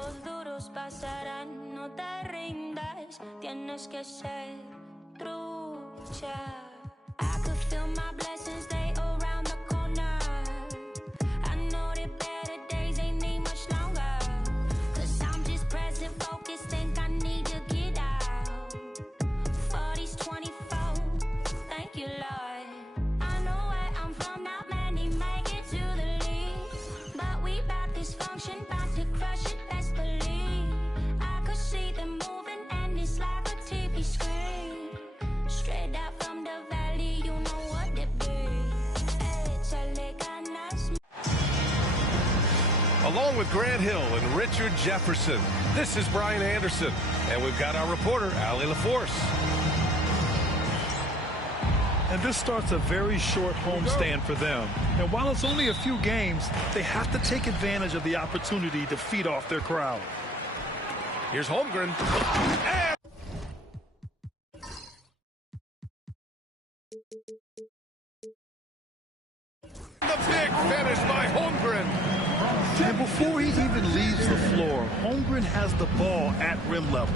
Tiempos duros pasarán, no te rindas, tienes que ser trucha. I could feel my blessings, they around the corner. I know that better days ain't need much longer. Cause I'm just present focused, think I need to get out. 40s, 24, thank you, Lord. I know where I'm from, not many make it to the lead. But we bout this function, bout to crush it, best believe. I could see them moving and it's like a TV screen. Straight out from the valley, you know what it be. Échale ganas. Along with Grant Hill and Richard Jefferson, this is Brian Anderson. And we've got our reporter, Allie LaForce. And this starts a very short homestand for them. And while it's only a few games, they have to take advantage of the opportunity to feed off their crowd. Here's Holmgren. And the big finish by Holmgren. And before he even leaves the floor, Holmgren has the ball at rim level.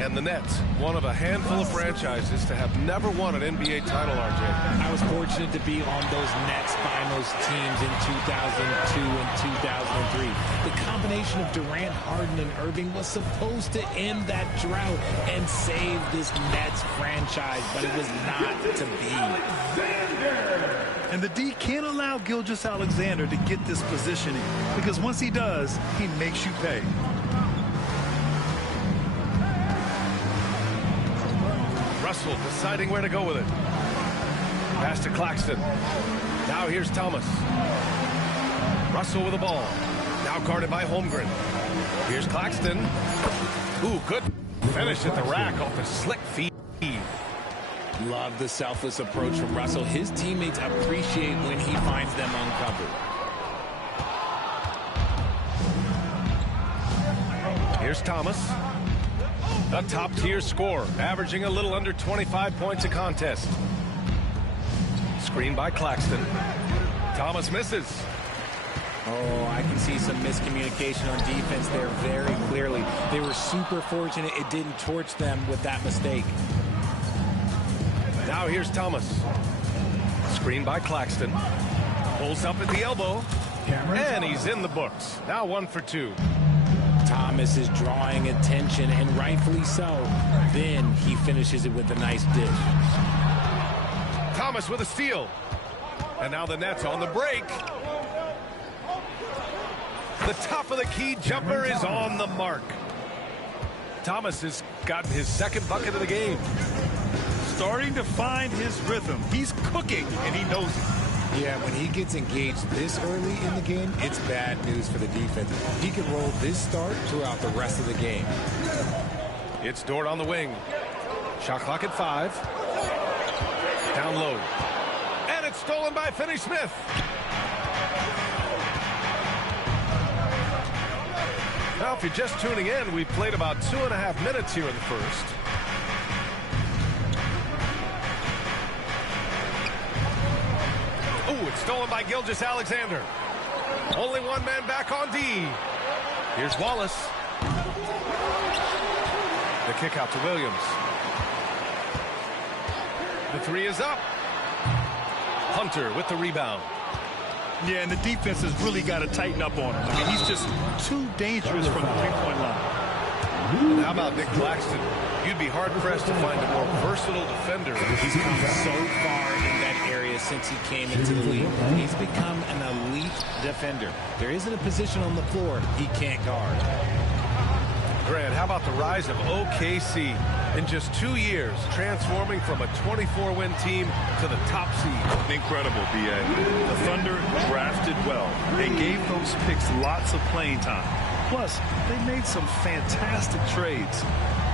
And the Nets, one of a handful of franchises to have never won an NBA title, RJ. I was fortunate to be on those Nets finals teams in 2002 and 2003. The combination of Durant, Harden, and Irving was supposed to end that drought and save this Nets franchise, but it was not to be. And the D can't allow Gilgeous-Alexander to get this positioning, because once he does, he makes you pay. Russell deciding where to go with it. Pass to Claxton. Now here's Thomas. Russell with the ball. Now guarded by Holmgren. Here's Claxton. Ooh, good finish at the rack off a slick feed. Love the selfless approach from Russell. His teammates appreciate when he finds them uncovered. Here's Thomas. A top-tier scorer, averaging a little under 25 points a contest. Screen by Claxton. Thomas misses. Oh, I can see some miscommunication on defense there very clearly. They were super fortunate it didn't torch them with that mistake. Now here's Thomas. Screen by Claxton. Pulls up at the elbow. And he's in the books. Now 1 for 2. Thomas is drawing attention, and rightfully so. Then he finishes it with a nice dish. Thomas with a steal. And now the Nets on the break. The top of the key jumper is on the mark. Thomas has gotten his second bucket of the game. Starting to find his rhythm. He's cooking, and he knows it. Yeah, when he gets engaged this early in the game, it's bad news for the defense. He can roll this start throughout the rest of the game. It's Dort on the wing. Shot clock at 5. Down low. And it's stolen by Finney-Smith. Now, if you're just tuning in, we played about 2.5 minutes here in the first. Ooh, it's stolen by Gilgeous-Alexander. Only one man back on D. Here's Wallace. The kick out to Williams. The 3 is up. Hunter with the rebound. Yeah, and the defense has really got to tighten up on him. I mean, he's just too dangerous from the three-point line. And how about Nick Claxton? You'd be hard-pressed to find a more versatile defender. He's come so far in that area since he came into the league. He's become an elite defender. There isn't a position on the floor he can't guard. Grant, how about the rise of OKC? In just 2 years, transforming from a 24-win team to the top seed. Incredible, B.A. The Thunder drafted well. They gave those picks lots of playing time. Plus, they made some fantastic trades.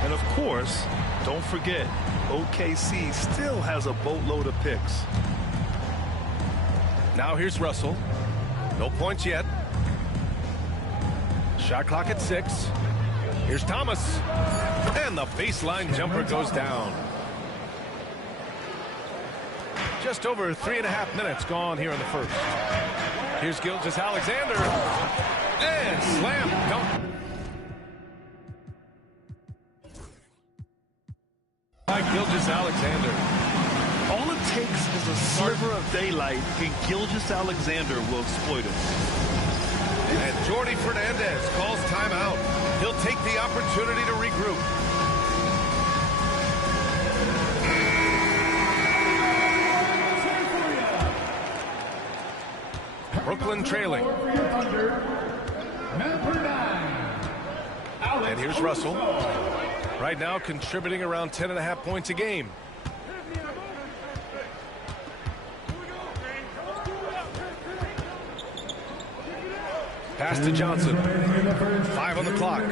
And of course, don't forget, OKC still has a boatload of picks. Now here's Russell. No points yet. Shot clock at 6. Here's Thomas. And the baseline jumper goes down. Just over 3.5 minutes gone here in the first. Here's Gilgeous-Alexander. And slam dunk. Gilgeous-Alexander. All it takes is a sliver of daylight, and Gilgeous-Alexander will exploit it. And Jordi Fernandez calls timeout. He'll take the opportunity to regroup. Brooklyn trailing. And here's Russell. Right now contributing around 10.5 points a game. Pass to Johnson. 5 on the clock.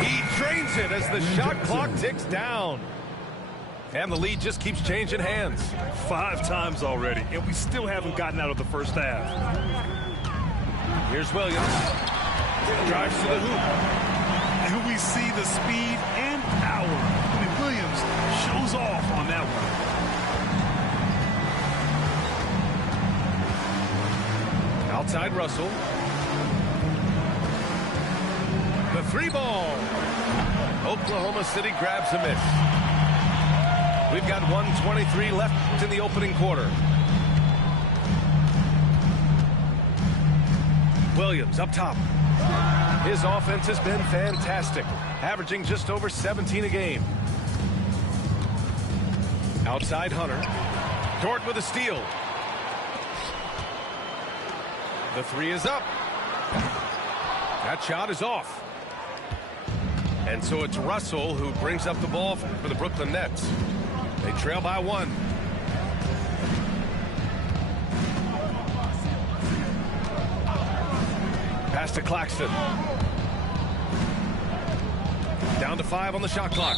He drains it as the shot clock ticks down. And the lead just keeps changing hands. 5 times already, and we still haven't gotten out of the first half. Here's Williams. Drives to the hoop. And we see the speed and power. I mean, Williams shows off on that one. Outside Russell. The 3 ball. Oklahoma City grabs a miss. We've got 1:23 left in the opening quarter. Williams up top. His offense has been fantastic, averaging just over 17 a game. Outside Hunter. Dort with a steal. The 3 is up. That shot is off. And so it's Russell who brings up the ball for the Brooklyn Nets. They trail by 1. Pass to Claxton. Down to 5 on the shot clock.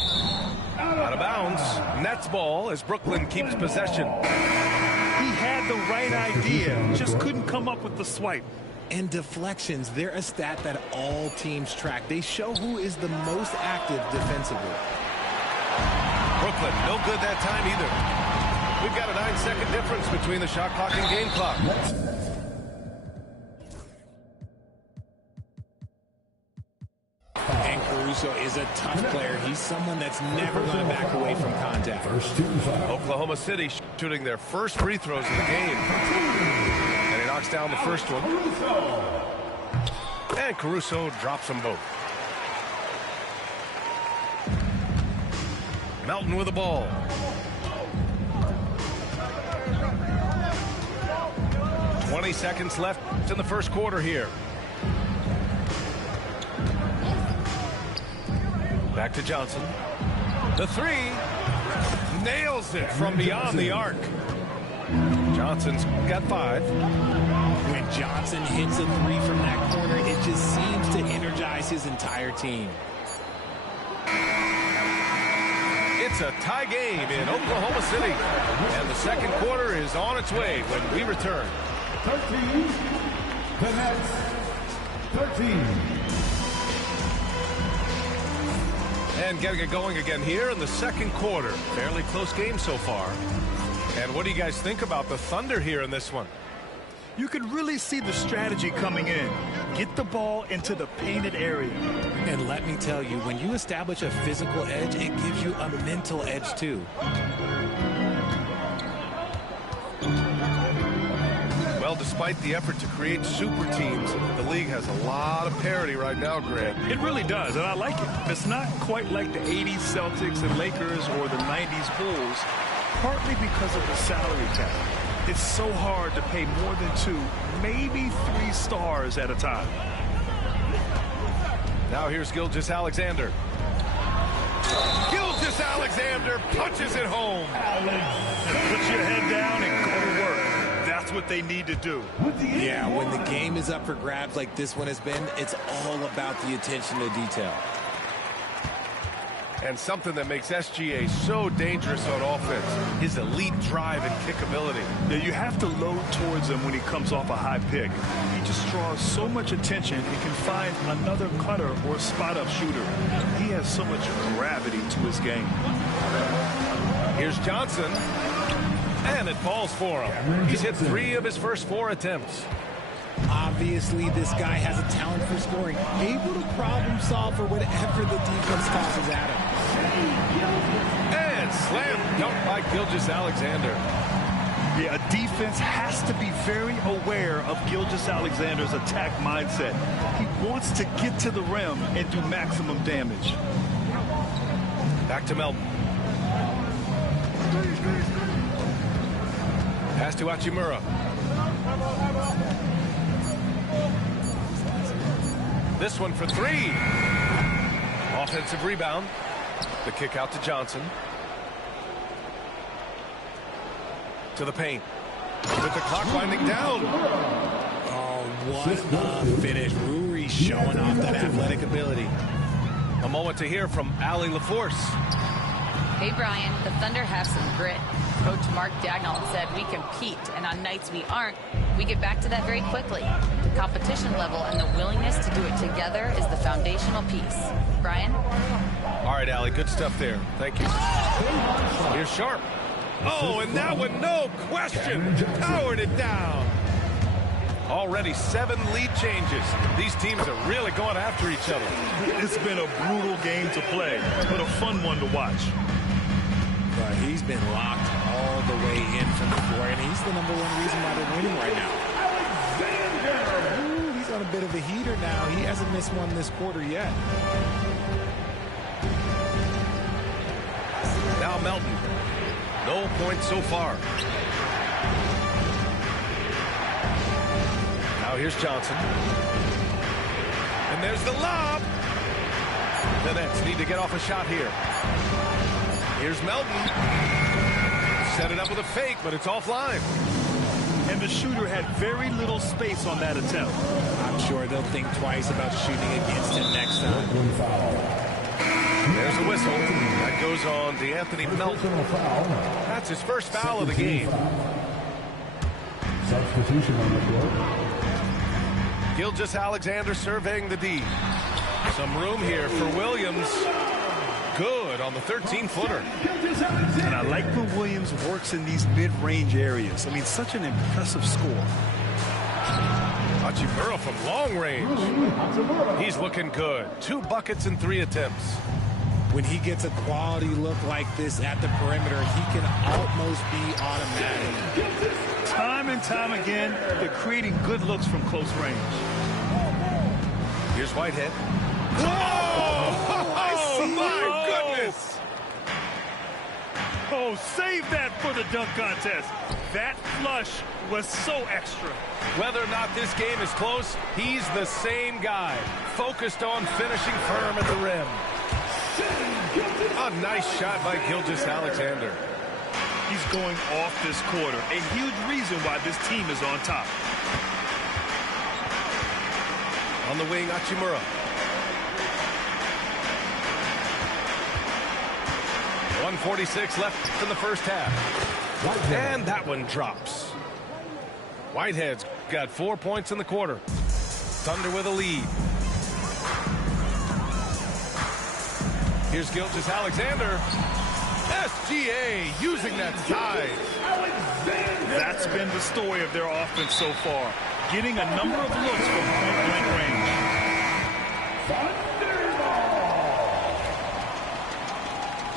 Out of bounds. Nets ball as Brooklyn keeps possession. He had the right idea, just couldn't come up with the swipe. And deflections, they're a stat that all teams track. They show who is the most active defensively. Brooklyn, no good that time either. We've got a 9-second difference between the shot clock and game clock. And Caruso is a tough player. He's someone that's never going to back away from contact. Oklahoma City shooting their first free throws of the game. And he knocks down the first one. And Caruso drops them both. Melton with the ball. "20 seconds left in the first quarter here. Back to Johnson. The 3 nails it from beyond the arc. Johnson's got 5. When Johnson hits a 3 from that corner, it just seems to energize his entire team. It's a tie game in Oklahoma City. And the second quarter is on its way when we return. 13. The Nets. 13. And getting it going again here in the second quarter. Fairly close game so far. And what do you guys think about the Thunder here in this one? You can really see the strategy coming in. Get the ball into the painted area. And let me tell you, when you establish a physical edge, it gives you a mental edge too. Well, despite the effort to create super teams, the league has a lot of parity right now, Grant. It really does, and I like it. It's not quite like the 80s Celtics and Lakers or the 90s Bulls, partly because of the salary cap. It's so hard to pay more than 2, maybe 3 stars at a time. Now here's Gilgeous-Alexander. Gilgeous-Alexander punches it home. Put your head down and go to work. That's what they need to do. Yeah, when the game is up for grabs like this one has been, it's all about the attention to detail. And something that makes SGA so dangerous on offense, his elite drive and kick ability. Yeah, you have to load towards him when he comes off a high pick. He just draws so much attention and can find another cutter or spot-up shooter. He has so much gravity to his game. Here's Johnson. And it falls for him. He's hit 3 of his first 4 attempts. Obviously, this guy has a talent for scoring, able to problem solve for whatever the defense tosses at him. And slam dunk by Gilgeous-Alexander. Yeah, a defense has to be very aware of Gilgeous-Alexander's attack mindset. He wants to get to the rim and do maximum damage. Back to Melton. Pass to Hachimura. This one for three. Offensive rebound. The kick out to Johnson. To the paint. With the clock winding down. Oh, what a finish. Rui showing off that athletic ability. A moment to hear from Allie LaForce. Hey, Brian, the Thunder have some grit. Coach Mark Daigneault said we compete, and on nights we aren't, we get back to that very quickly. The competition level and the willingness to do it together is the foundational piece. Brian? All right, Allie, good stuff there. Thank you. Here's Sharp. Oh, and that one, no question, powered it down. Already 7 lead changes. These teams are really going after each other. It's been a brutal game to play, but a fun one to watch. But he's been locked all the way in from the floor, and he's the #1 reason why they're winning right now. Ooh, he's on a bit of a heater now. He hasn't missed one this quarter yet. Now Melton. No points so far. Now here's Johnson. And there's the lob. The Nets need to get off a shot here. Here's Melton. Set it up with a fake, but it's offline. And the shooter had very little space on that attempt. I'm sure they'll think twice about shooting against him next time. There's a whistle. That goes on DeAnthony Melton. That's his first foul of the game. Substitution on the floor. Gilgeous-Alexander surveying the D. Some room here for Williams. Good on the 13-footer. And I like when Williams works in these mid-range areas. I mean, such an impressive score. Hachimura from long range. He's looking good. 2 buckets and 3 attempts. When he gets a quality look like this at the perimeter, he can almost be automatic. Time and time again, they're creating good looks from close range. Here's Whitehead. Whoa! Oh, my goodness! Oh, save that for the dunk contest. That flush was so extra. Whether or not this game is close, he's the same guy. Focused on finishing firm at the rim. A nice shot by Gilgeous-Alexander. He's going off this quarter. A huge reason why this team is on top. On the wing, Hachimura. 1:46 left in the first half. And that one drops. Whitehead's got 4 points in the quarter. Thunder with a lead. Here's Gilgeous-Alexander. SGA using that size. That's been the story of their offense so far. Getting a number of looks from point-blank range.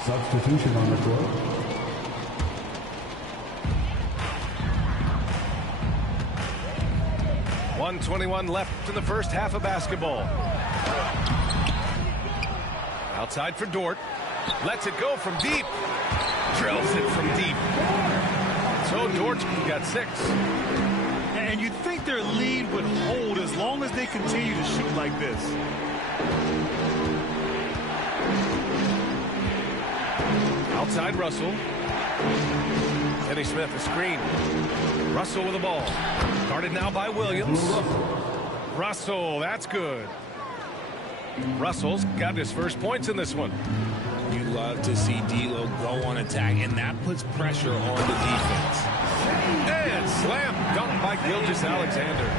Substitution on the floor. .121 left in the first half of basketball. Outside for Dort. Lets it go from deep. Drills it from deep. So Dort's got 6. And you'd think their lead would hold as long as they continue to shoot like this. Outside Russell. Kenny Smith, a screen. Russell with the ball. Guarded now by Williams. Russell, that's good. Russell's got his first points in this one. You love to see D'Lo go on attack, and that puts pressure on the defense. And slam dunk by Gilgeous-Alexander.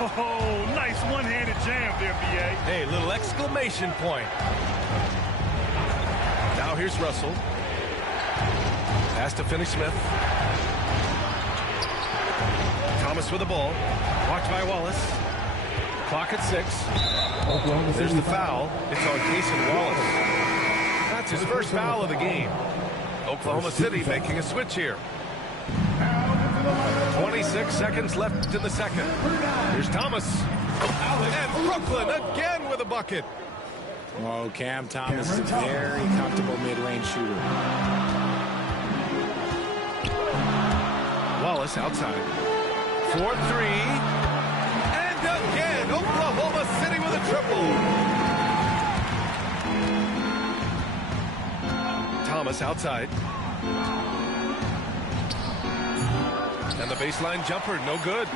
Oh, nice one-handed jam there, B.A. Hey, little exclamation point. Now here's Russell. Pass to Finney Smith. Thomas with the ball. Watched by Wallace. Clock at 6. There's the foul. It's on Cason Wallace. That's his first foul of the game. Oklahoma City making a switch here. 26 seconds left in the second. Here's Thomas. And Brooklyn again with a bucket. Oh, Cam Thomas is a very comfortable mid-range shooter. Wallace outside. 4-3. And again, Oklahoma City with a triple. Thomas outside. And the baseline jumper, no good.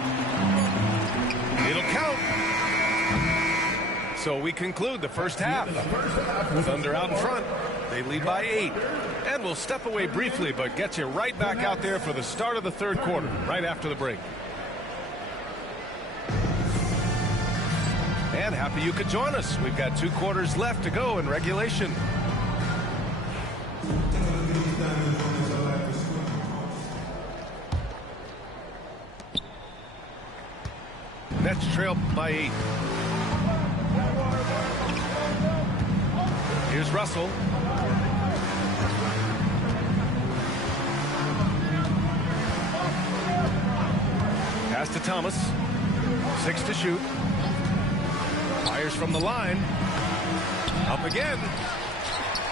It'll count. So we conclude the first half. Thunder out in front. They lead by 8. And we'll step away briefly, but get you right back out there for the start of the third quarter, right after the break. And happy you could join us. We've got 2 quarters left to go in regulation. Nets trail by 8. Here's Russell. Pass to Thomas. 6 to shoot. Fires from the line. Up again.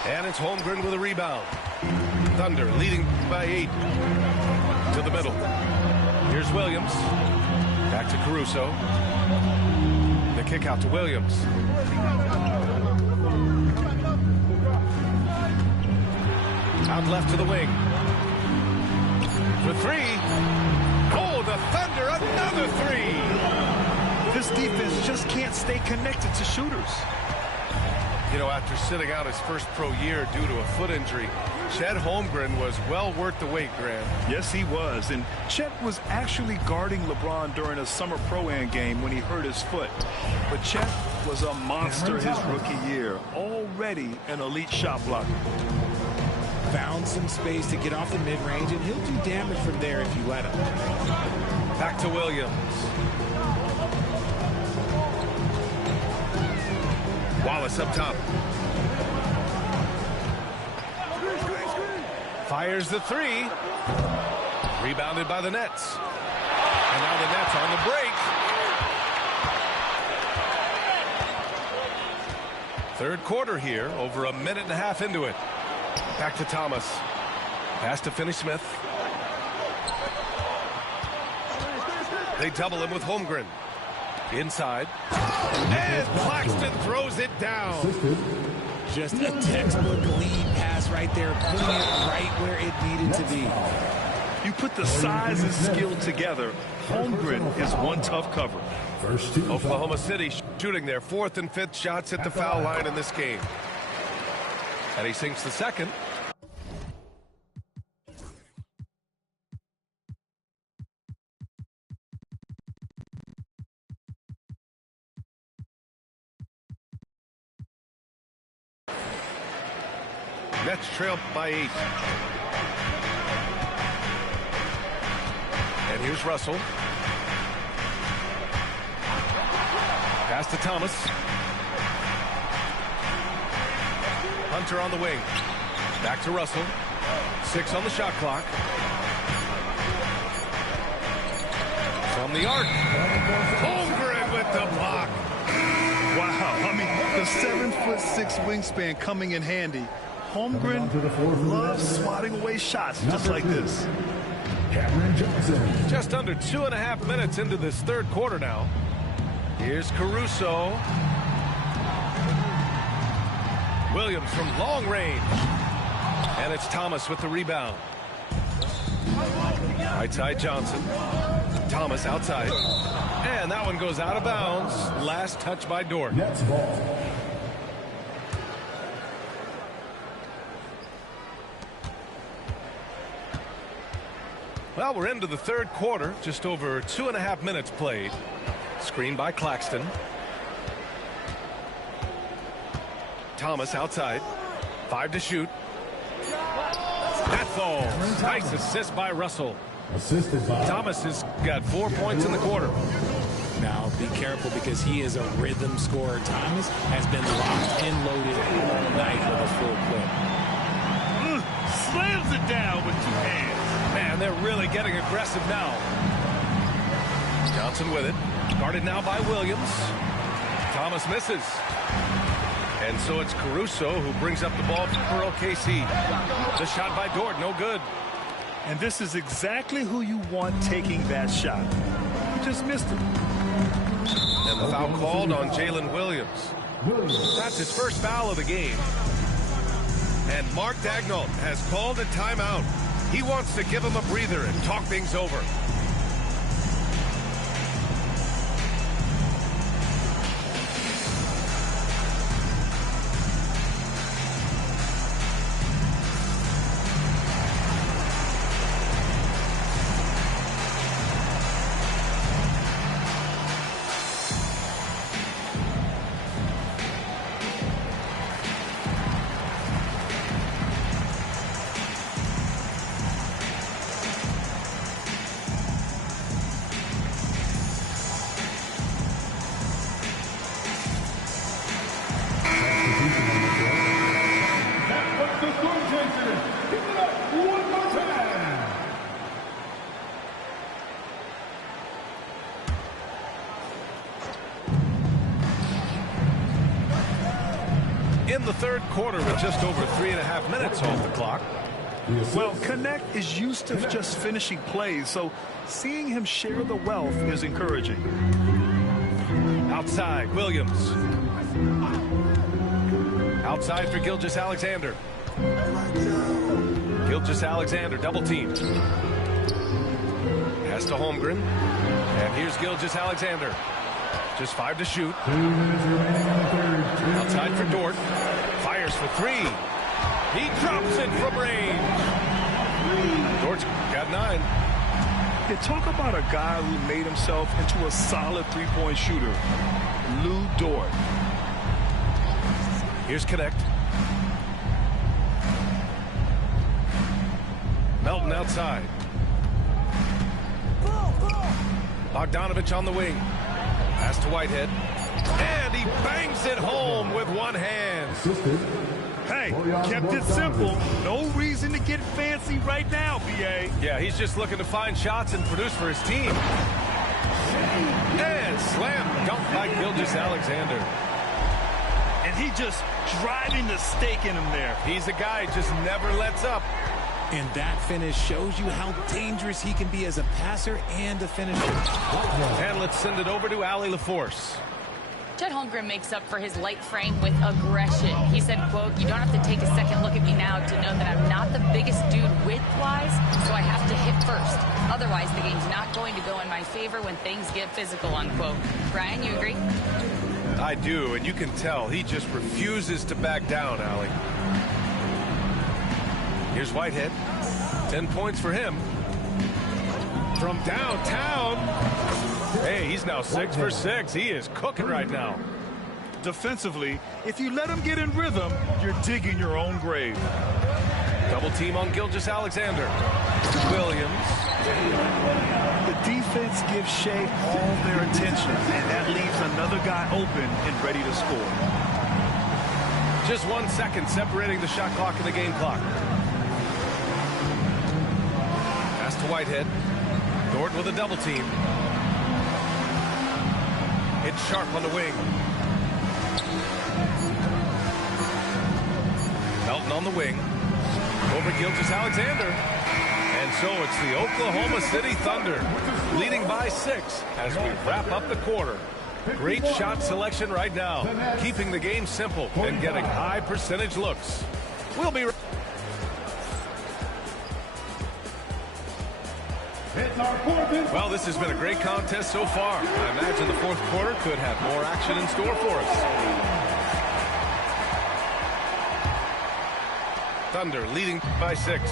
And it's Holmgren with a rebound. Thunder leading by 8. To the middle. Here's Williams. Back to Caruso. The kick out to Williams. Out left to the wing. For 3. Oh, the Thunder, another 3. This defense just can't stay connected to shooters. You know, after sitting out his first pro year due to a foot injury, Chet Holmgren was well worth the wait, Grant. Yes, he was. And Chet was actually guarding LeBron during a summer pro-am game when he hurt his foot. But Chet was a monster his rookie year. Already an elite shot blocker. Found some space to get off the mid-range, and he'll do damage from there if you let him. Back to Williams. Wallace up top. Fires the 3. Rebounded by the Nets. And now the Nets on the break. Third quarter here, over a minute and a half into it. Back to Thomas. Pass to Finney-Smith. They double him with Holmgren. Inside. And Claxton throws it down. Just a textbook lead pass right there, putting it right where it needed to be. You put the size and skill together, Holmgren is one tough cover. Oklahoma City shooting their 4th and 5th shots at the foul line in this game. And he sinks the second. Nets trail by 8. And here's Russell. Pass to Thomas. Hunter on the wing. Back to Russell. 6 on the shot clock. From the arc. Holmgren with the block. Wow, I mean, the 7'6" wingspan coming in handy. Holmgren loves swatting away shots just like this. Just under 2.5 minutes into this third quarter now. Here's Caruso. Williams from long range. And it's Thomas with the rebound. Right side Johnson. Thomas outside. And that one goes out of bounds. Last touch by Dort. Nets ball. Well, we're into the third quarter. Just over 2.5 minutes played. Screen by Claxton. Thomas outside. 5 to shoot. That falls. Nice assist by Russell. Assisted by Thomas has got 4 points in the quarter. Now, be careful because he is a rhythm scorer. Thomas has been locked and loaded all night with a full clip. Slams it down with 2 hands. Man, they're really getting aggressive now. Johnson with it. Guarded now by Williams. Thomas misses. And so it's Caruso who brings up the ball for OKC. The shot by Dort, no good. And this is exactly who you want taking that shot. You just missed it. And the foul called on Jalen Williams. That's his first foul of the game. And Mark Daigneault has called a timeout. He wants to give him a breather and talk things over. In the third quarter with just over 3.5 minutes off the clock. Well, Connect is used to just finishing plays, so seeing him share the wealth is encouraging. Outside, Williams. Outside for Gilgeous-Alexander. Gilgeous-Alexander, double team. Pass to Holmgren. And here's Gilgeous-Alexander. Just 5 to shoot. Outside for Dort. Fires for 3. He drops it from range. Dort's got 9. Yeah, talk about a guy who made himself into a solid three-point shooter. Lu Dort. Here's Connect. Melton outside. Bogdanovich on the wing. Pass to Whitehead. And he bangs it home with one hand. Hey, kept it simple. No reason to get fancy right now, BA. Yeah, he's just looking to find shots and produce for his team. And slam dunk by Gilgeous-Alexander. And he just driving the stake in him there. He's a guy who just never lets up. And that finish shows you how dangerous he can be as a passer and a finisher. And let's send it over to Allie LaForce. Chet Holmgren makes up for his light frame with aggression. He said, quote, "You don't have to take a second look at me now to know that I'm not the biggest dude width-wise, so I have to hit first. Otherwise, the game's not going to go in my favor when things get physical," unquote. Brian, you agree? I do, and you can tell he just refuses to back down, Allie. Here's Whitehead. 10 points for him. From downtown. Hey, he's now 6 for 6. He is cooking right now. Defensively, if you let him get in rhythm, you're digging your own grave. Double team on Gilgeous-Alexander. Williams. The defense gives Shea all their attention, and that leaves another guy open and ready to score. Just 1 second separating the shot clock and the game clock. Pass to Whitehead. Dort with a double team. It's Sharp on the wing. Melton on the wing. Over Gilgeous-Alexander. And so it's the Oklahoma City Thunder leading by 6 as we wrap up the quarter. Great shot selection right now, keeping the game simple and getting high percentage looks. We'll be right back. Well, this has been a great contest so far. I imagine the fourth quarter could have more action in store for us. Thunder leading by 6.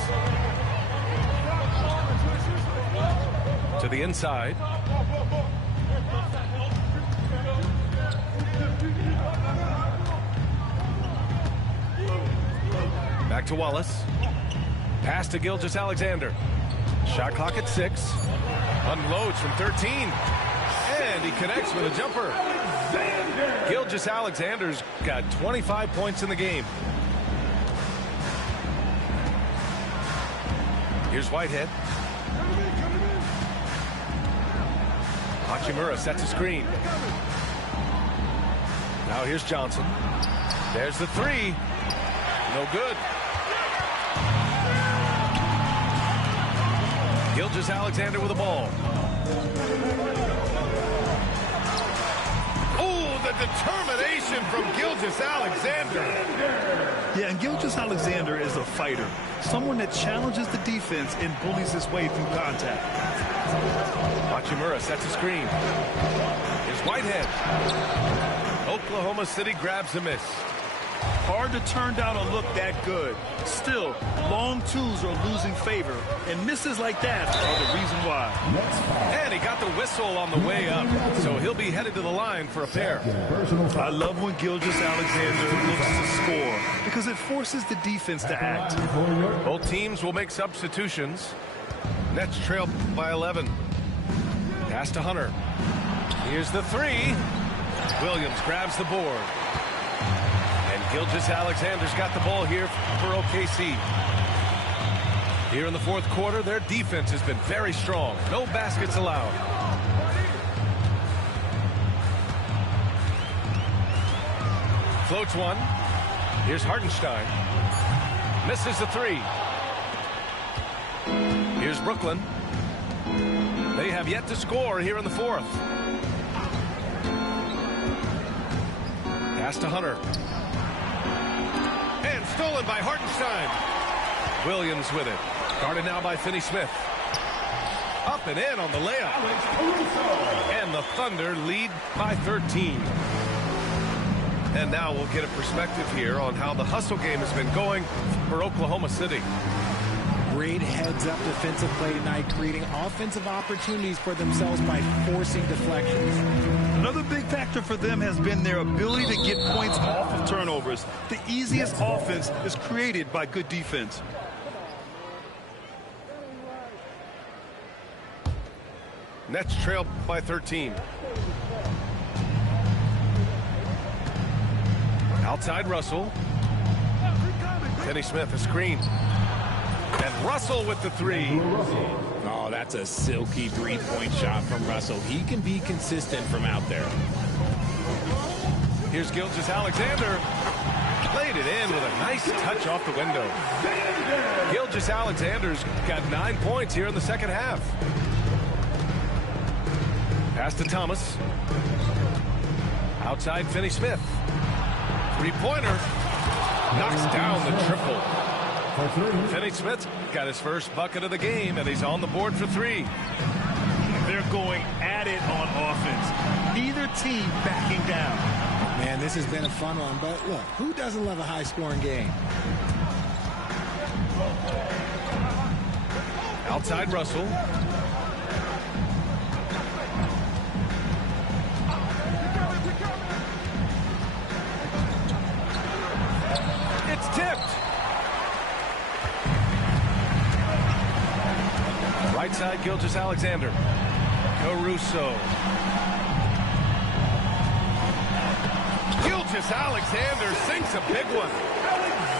To the inside. Back to Wallace. Pass to Gilgeous-Alexander. Shot clock at 6. Unloads from 13. And he connects with a jumper. Gilgeous-Alexander's got 25 points in the game. Here's Whitehead. Hachimura sets a screen. Now here's Johnson. There's the 3. No good. Gilgeous-Alexander with the ball. Oh, the determination from Gilgeous-Alexander. Yeah, and Gilgeous-Alexander is a fighter. Someone that challenges the defense and bullies his way through contact. Hachimura sets a screen. Here's Whitehead. Oklahoma City grabs a miss. Hard to turn down a look that good. Still, long twos are losing favor, and misses like that are the reason why. And he got the whistle on the way up, so he'll be headed to the line for a pair. I love when Gilgeous-Alexander looks to score because it forces the defense to act. Both teams will make substitutions. Nets trail by 11. Pass to Hunter. Here's the 3. Williams grabs the board. And Gilgeous-Alexander's got the ball here for OKC. Here in the fourth quarter, their defense has been very strong. No baskets allowed. Floats one. Here's Hartenstein. Misses the 3. Here's Brooklyn. They have yet to score here in the fourth. Pass to Hunter. And stolen by Hartenstein. Williams with it. Guarded now by Finney-Smith. Up and in on the layup. And the Thunder lead by 13. And now we'll get a perspective here on how the hustle game has been going for Oklahoma City. Great heads-up defensive play tonight, creating offensive opportunities for themselves by forcing deflections. Another big factor for them has been their ability to get points off of turnovers. The easiest offense is created by good defense. Nets trail by 13. Outside Russell. Finney-Smith a screen. And Russell with the 3. Oh, that's a silky three-point shot from Russell. He can be consistent from out there. Here's Gilgeous-Alexander. Played it in with a nice touch off the window. Gilgeous-Alexander's got 9 points here in the second half. Pass to Thomas. Outside Finney-Smith. Three-pointer. Knocks down the triple. Finney-Smith got his first bucket of the game, and he's on the board for 3. They're going at it on offense. Neither team backing down. Man, this has been a fun one, but look, who doesn't love a high-scoring game? Outside Russell. It's tipped. Right side, Gilgeous-Alexander. Caruso. Gilgeous-Alexander sinks a big one.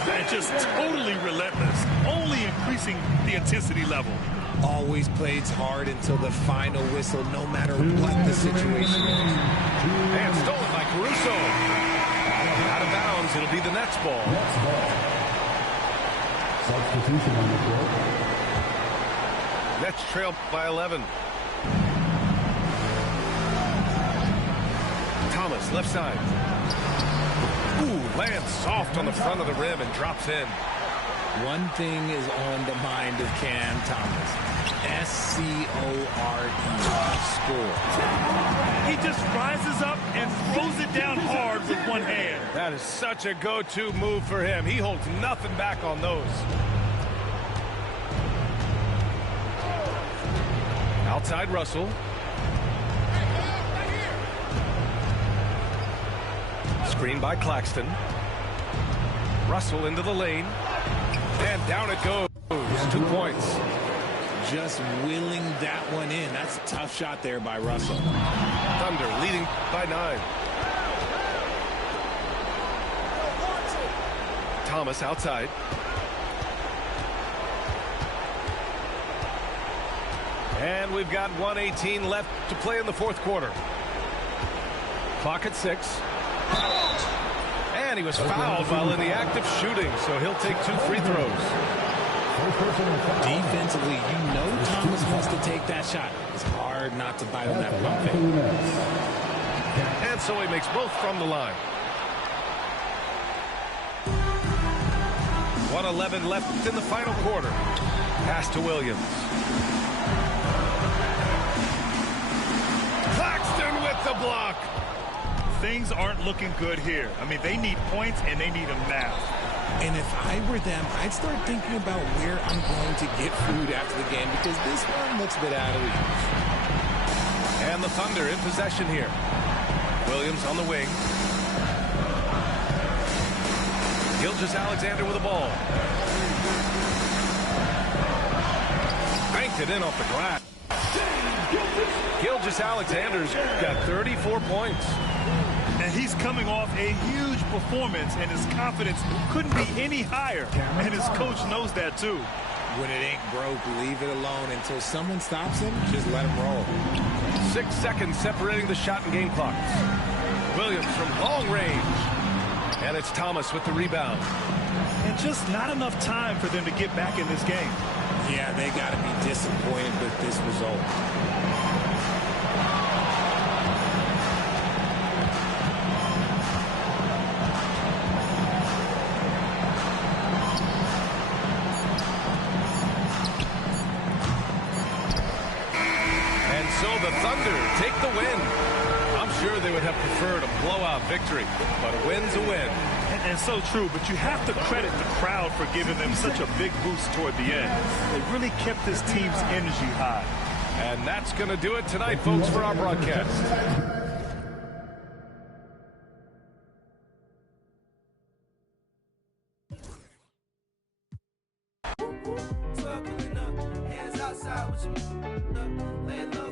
And just totally relentless, only increasing the intensity level. Always plays hard until the final whistle, no matter what the situation is. And stolen by Caruso. Out of bounds, it'll be the Nets ball. Substitution on the court. Nets trail by 11. Thomas, left side. Ooh, lands soft on the front of the rim and drops in. One thing is on the mind of Cam Thomas. S-C-O-R-E. Score. He just rises up and throws it down hard with one hand. That is such a go-to move for him. He holds nothing back on those. Outside Russell. Screen by Claxton. Russell into the lane. And down it goes. 2 points. just willing that one in. That's a tough shot there by Russell. Thunder leading by 9. Thomas outside. And we've got 1:18 left to play in the fourth quarter. Clock at 6. And he was fouled while in the act of shooting, so he'll take 2 free throws. Defensively, you know Thomas wants to take that shot. It's hard not to bite on that pump fake. And so he makes both from the line. 1:11 left in the final quarter. Pass to Williams. Claxton with the block. Things aren't looking good here. I mean, they need points, and they need them now. And if I were them, I'd start thinking about where I'm going to get food after the game, because this one looks a bit out of reach. And the Thunder in possession here. Williams on the wing. Gilgeous-Alexander with the ball. Banked it in off the glass. Gilgeous-Alexander's got 34 points. And he's coming off a huge performance, and his confidence couldn't be any higher. And his coach knows that, too. When it ain't broke, leave it alone. Until someone stops him, just let him roll. 6 seconds separating the shot and game clocks. Williams from long range. And it's Thomas with the rebound. And just not enough time for them to get back in this game. Yeah, they got to be disappointed with this result. So the Thunder take the win. I'm sure they would have preferred a blowout victory, but a win's a win. And so true, but you have to credit the crowd for giving them such a big boost toward the end. They really kept this team's energy high. And that's going to do it tonight, folks, for our broadcast. Hands outside with you. Lay low.